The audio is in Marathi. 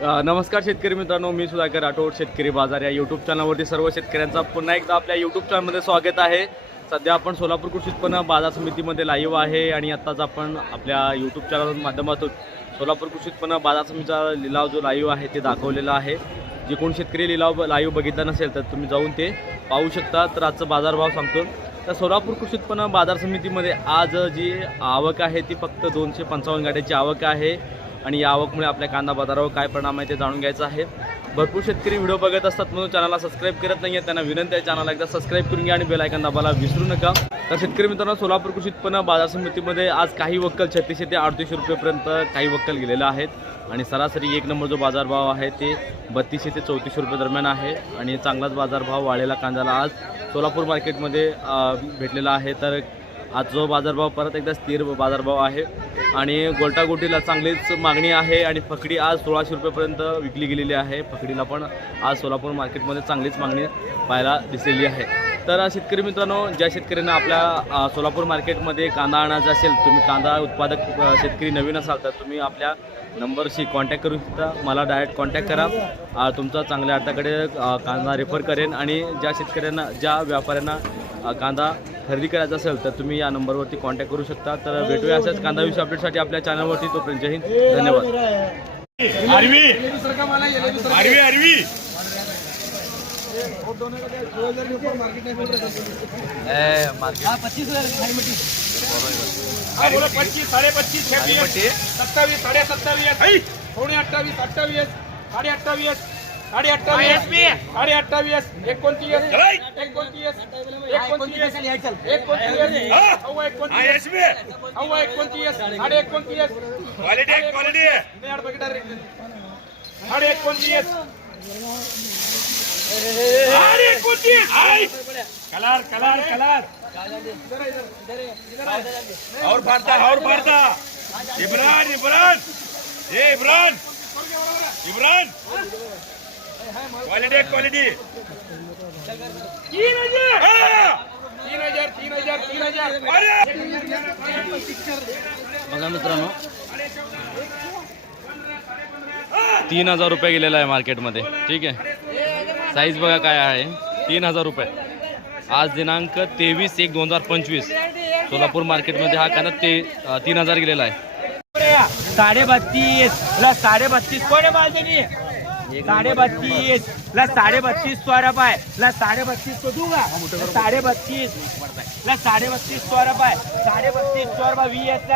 नमस्कार शेतकरी मित्रांनो मी सुधाकर राठोड शेतकरी बाजार या यूट्यूब चॅनलवरती सर्व शेतकऱ्यांचा पुन्हा एकदा आपल्या यूट्यूब चॅनलमध्ये स्वागत आहे. सध्या आपण सोलापूर कृषी उत्पन्न बाजार समितीमध्ये लाईव्ह आहे आणि आत्ताच आपण आपल्या यूट्यूब चॅनल माध्यमातून सोलापूर कृषी उत्पन्न बाजार समितीचा लिलाव जो लाईव्ह आहे ते दाखवलेला आहे. जे कोण शेतकरी लिलाव लाईव्ह बघितला नसेल तर तुम्ही जाऊन ते पाहू शकता. तर आजचा बाजारभाव सांगतो. तर सोलापूर कृषी उत्पन्न बाजार समितीमध्ये आज जी आवक आहे ती फक्त दोनशे पंचावन्न गाड्याची आवक आहे. आणि या आवकमुळे आपल्या कांदा बाजारावर काय परिणाम आहे ते जाणून घ्यायचं आहे. भरपूर शेतकरी व्हिडिओ बघत असतात म्हणून चॅनलला सबस्क्राईब करत नाही त्यांना विनंती आहे चॅनलला एकदा सबस्क्राईब करून घ्या आणि बेलायकन आयकॉन दाबायला विसरू नका. तर शेतकरी मित्रांनो सोलापूर कृषी उत्पन्न बाजार समितीमध्ये आज काही वक्कल छत्तीसशे ते अडतीसशे रुपयेपर्यंत काही वक्कल गेलेलं आहेत. आणि सरासरी एक नंबर जो बाजारभाव आहे ते बत्तीसशे ते चौतीसशे रुपये दरम्यान आहे. आणि चांगलाच बाजारभाव वाढलेला कांद्याला आज सोलापूर मार्केटमध्ये भेटलेला आहे. तर आज जो बाजारभाव परत एकदा स्थिर बाजारभाव आहे आणि गोल्टागोटीला चांगलीच मागणी आहे आणि फकडी आज सोळाशे रुपयेपर्यंत विकली गेलेली आहे. फकडीला पण आज सोलापूर मार्केटमध्ये चांगलीच मागणी पाहायला दिसलेली आहे. तर शेतकरी मित्रांनो ज्या शेतकऱ्यांना आपल्या सोलापूर मार्केटमध्ये कांदा आणायचा असेल तुम्ही कांदा उत्पादक शेतकरी नवीन असाल तर तुम्ही आपल्या नंबरशी कॉन्टॅक्ट करू शकता. मला डायरेक्ट कॉन्टॅक्ट करा. तुमचा चांगल्या अर्थाकडे कांदा रेफर करेन आणि ज्या शेतकऱ्यांना ज्या व्यापाऱ्यांना कांदा खरेदी करायचा असेल तर तुम्ही या नंबरवरती कॉन्टॅक्ट करू शकता. तर भेटूया अशाच कांदाविषयी अपडेटसाठी आपल्या चॅनलवरती तोपर्यंत जय हिंद. धन्यवाद. हा, बोला पच्चीस साडे पच्चीस छब्बीस सत्तावीस साडे सत्तावीस सोळी अठ्ठावीस अठ्ठावीस साडे अठ्ठावीस साडे अठ्ठावीस एकोणतीस एकोणतीस एकोणतीस एकोणतीस अव्वा एकोणतीस साडे एकोणतीस साडे एकोणतीस कलर कलर कलर. और फाड़ता और फाड़ता इमरान इमरान। ये इमरान। इमरान। Quality quality. तीन हजार। तीन हजार तीन हजार तीन हजार। बघा मित्रांनो तीन हजार रुपये गेलेला आहे मार्केटमध्ये ठीक आहे. साईज बघा काय आहे. तीन हजार रुपये. आज दिनांक तेवीस एक दोन हजार पंचवीस. सोलापूर मार्केटमध्ये हा कांदा ते तीन हजार गेलेला आहे. साडे बत्तीस प्लस साडे बत्तीस कोण आहे साडे बत्तीस प्लस साडे बत्तीस स्वरप आहे. प्लस साडे बत्तीस को दूंगा साडे बत्तीस प्लस साडे बत्तीस स्वरप आहे. साडे बत्तीस सौ वी येत